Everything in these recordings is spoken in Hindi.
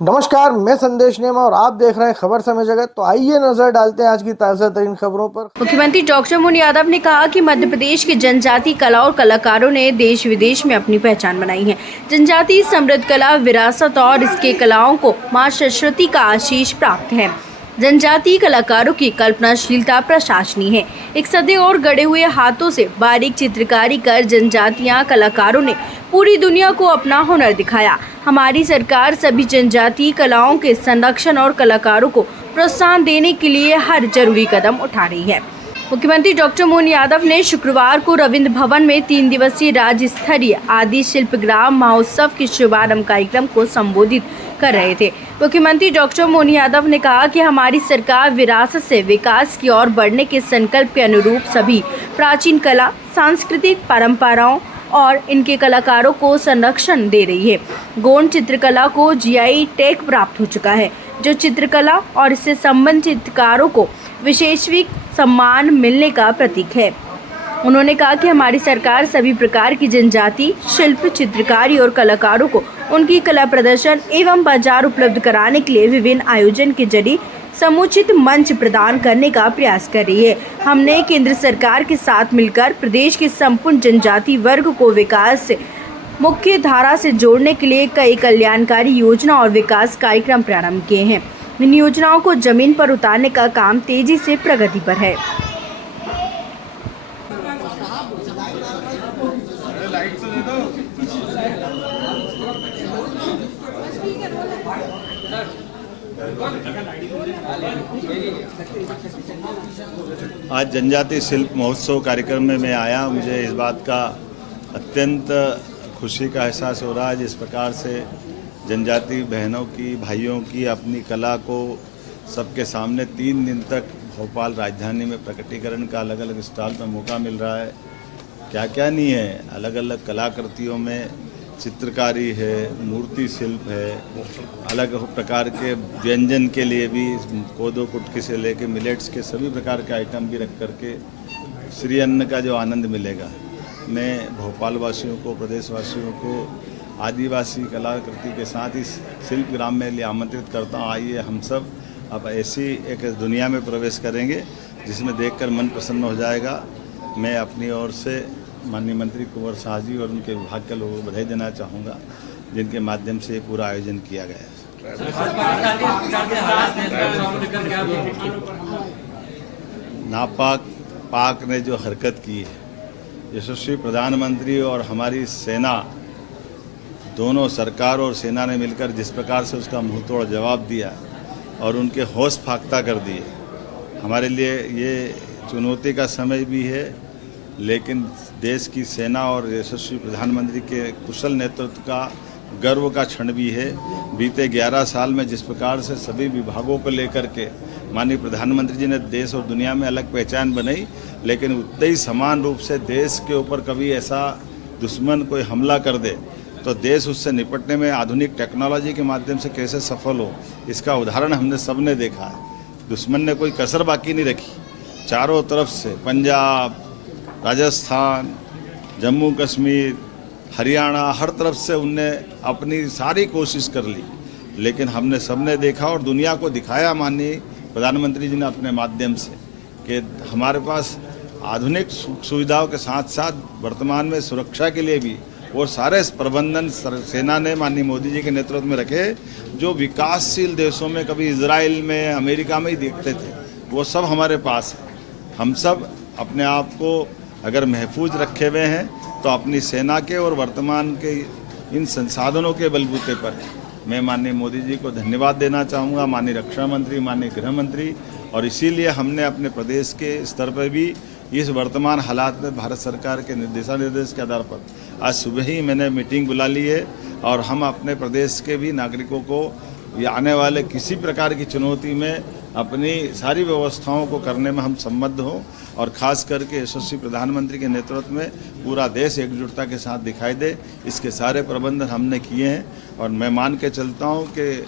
नमस्कार, मैं संदेश नेमा और आप देख रहे हैं खबर समय जगत। तो आइए नजर डालते हैं आज की ताजा तरीन खबरों पर। मुख्यमंत्री डॉक्टर मोहन यादव ने कहा कि मध्य प्रदेश के जनजातीय कला और कलाकारों ने देश विदेश में अपनी पहचान बनाई है। जनजातीय समृद्ध कला विरासत और इसके कलाओं को मां सरस्वती का आशीष प्राप्त है। जनजातीय कलाकारों की कल्पनाशीलता प्रशंसनीय है। एक सदे और गढ़े हुए हाथों से बारीक चित्रकारी कर जनजातीय कलाकारों ने पूरी दुनिया को अपना हुनर दिखाया। हमारी सरकार सभी जनजातीय कलाओं के संरक्षण और कलाकारों को प्रोत्साहन देने के लिए हर जरूरी कदम उठा रही है। मुख्यमंत्री डॉक्टर मोहन यादव ने शुक्रवार को रविंद्र भवन में 3 दिवसीय राज्य स्तरीय आदि शिल्पग्राम महोत्सव के शुभारंभ कार्यक्रम को संबोधित कर रहे थे। मुख्यमंत्री डॉक्टर मोहन यादव ने कहा कि हमारी सरकार विरासत से विकास की ओर बढ़ने के संकल्प के अनुरूप सभी प्राचीन कला, सांस्कृतिक परंपराओं और इनके कलाकारों को संरक्षण दे रही है। गोंड चित्रकला को जीआई टैग प्राप्त हो चुका है, जो चित्रकला और इससे संबंधित चित्रकारों को विशेषविक सम्मान मिलने का प्रतीक है। उन्होंने कहा कि हमारी सरकार सभी प्रकार की जनजाति शिल्प, चित्रकारी और कलाकारों को उनकी कला प्रदर्शन एवं बाजार उपलब्ध कराने के लिए विभिन्न आयोजन के जरिए समुचित मंच प्रदान करने का प्रयास कर रही है। हमने केंद्र सरकार के साथ मिलकर प्रदेश के संपूर्ण जनजाति वर्ग को विकास से मुख्य धारा से जोड़ने के लिए कई कल्याणकारी योजना और विकास कार्यक्रम प्रारंभ किए हैं। इन योजनाओं को जमीन पर उतारने का काम तेजी से प्रगति पर है। आज जनजातीय शिल्प महोत्सव कार्यक्रम में मैं आया। मुझे इस बात का अत्यंत खुशी का एहसास हो रहा है जिस प्रकार से जनजाति बहनों की, भाइयों की अपनी कला को सबके सामने 3 दिन तक भोपाल राजधानी में प्रकटीकरण का अलग अलग स्टॉल पर मौका मिल रहा है। क्या क्या नहीं है, अलग अलग कलाकृतियों में चित्रकारी है, मूर्ति शिल्प है, अलग प्रकार के व्यंजन के लिए भी कोदो कुटकी से लेके मिलेट्स के सभी प्रकार के आइटम भी रख करके श्री अन्न का जो आनंद मिलेगा। मैं भोपाल वासियों को, प्रदेश वासियों को आदिवासी कलाकृति के साथ इस शिल्प ग्राम में लिए आमंत्रित करता हूँ। आइए हम सब अब ऐसी एक दुनिया में प्रवेश करेंगे जिसमें देखकर मन प्रसन्न हो जाएगा। मैं अपनी ओर से माननीय मंत्री कुंवर शाह जी और उनके विभाग के लोगों को बधाई देना चाहूँगा जिनके माध्यम से ये पूरा आयोजन किया गया है। नापाक पाक ने जो हरकत की है, यशस्वी प्रधानमंत्री और हमारी सेना, दोनों सरकार और सेना ने मिलकर जिस प्रकार से उसका मुंहतोड़ जवाब दिया और उनके होश फाख्ता कर दिए, हमारे लिए ये चुनौती का समय भी है, लेकिन देश की सेना और यशस्वी प्रधानमंत्री के कुशल नेतृत्व का गर्व का क्षण भी है। बीते 11 साल में जिस प्रकार से सभी विभागों को लेकर के माननीय प्रधानमंत्री जी ने देश और दुनिया में अलग पहचान बनाई, लेकिन उतने ही समान रूप से देश के ऊपर कभी ऐसा दुश्मन कोई हमला कर दे तो देश उससे निपटने में आधुनिक टेक्नोलॉजी के माध्यम से कैसे सफल हो, इसका उदाहरण हमने सबने देखा है। दुश्मन ने कोई कसर बाकी नहीं रखी। चारों तरफ से पंजाब, राजस्थान, जम्मू कश्मीर, हरियाणा, हर तरफ से उनने अपनी सारी कोशिश कर ली, लेकिन हमने सबने देखा और दुनिया को दिखाया माननीय प्रधानमंत्री जी ने अपने माध्यम से कि हमारे पास आधुनिक सुविधाओं के साथ साथ वर्तमान में सुरक्षा के लिए भी वो सारे प्रबंधन सेना ने माननीय मोदी जी के नेतृत्व में रखे, जो विकासशील देशों में कभी इजराइल में, अमेरिका में ही देखते थे, वो सब हमारे पास है। हम सब अपने आप को अगर महफूज रखे हुए हैं तो अपनी सेना के और वर्तमान के इन संसाधनों के बलबूते पर मैं माननीय मोदी जी को धन्यवाद देना चाहूँगा, माननीय रक्षा मंत्री, माननीय गृह मंत्री, और इसीलिए हमने अपने प्रदेश के स्तर पर भी इस वर्तमान हालात में भारत सरकार के निर्देश के आधार पर आज सुबह ही मैंने मीटिंग बुला ली है और हम अपने प्रदेश के भी नागरिकों को ये आने वाले किसी प्रकार की चुनौती में अपनी सारी व्यवस्थाओं को करने में हम सम्बद्ध हों और ख़ास करके यशस्वी प्रधानमंत्री के नेतृत्व में पूरा देश एकजुटता के साथ दिखाई दे, इसके सारे प्रबंधन हमने किए हैं। और मैं मान के चलता हूं कि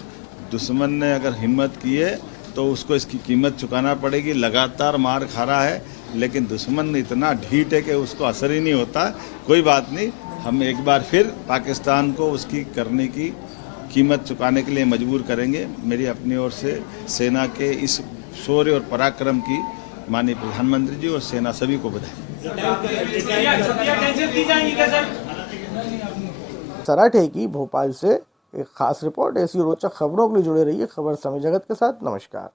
दुश्मन ने अगर हिम्मत की है तो उसको इसकी कीमत चुकाना पड़ेगी। लगातार मार खा रहा है, लेकिन दुश्मन इतना ढीठ है कि उसको असर ही नहीं होता। कोई बात नहीं, हम एक बार फिर पाकिस्तान को उसकी करने की कीमत चुकाने के लिए मजबूर करेंगे। मेरी अपनी ओर से सेना के इस शौर्य और पराक्रम की माननीय प्रधानमंत्री जी और सेना सभी को बधाई। सराठे की भोपाल से एक खास रिपोर्ट। ऐसी रोचक खबरों के लिए जुड़े रहिए खबर समय जगत के साथ। नमस्कार।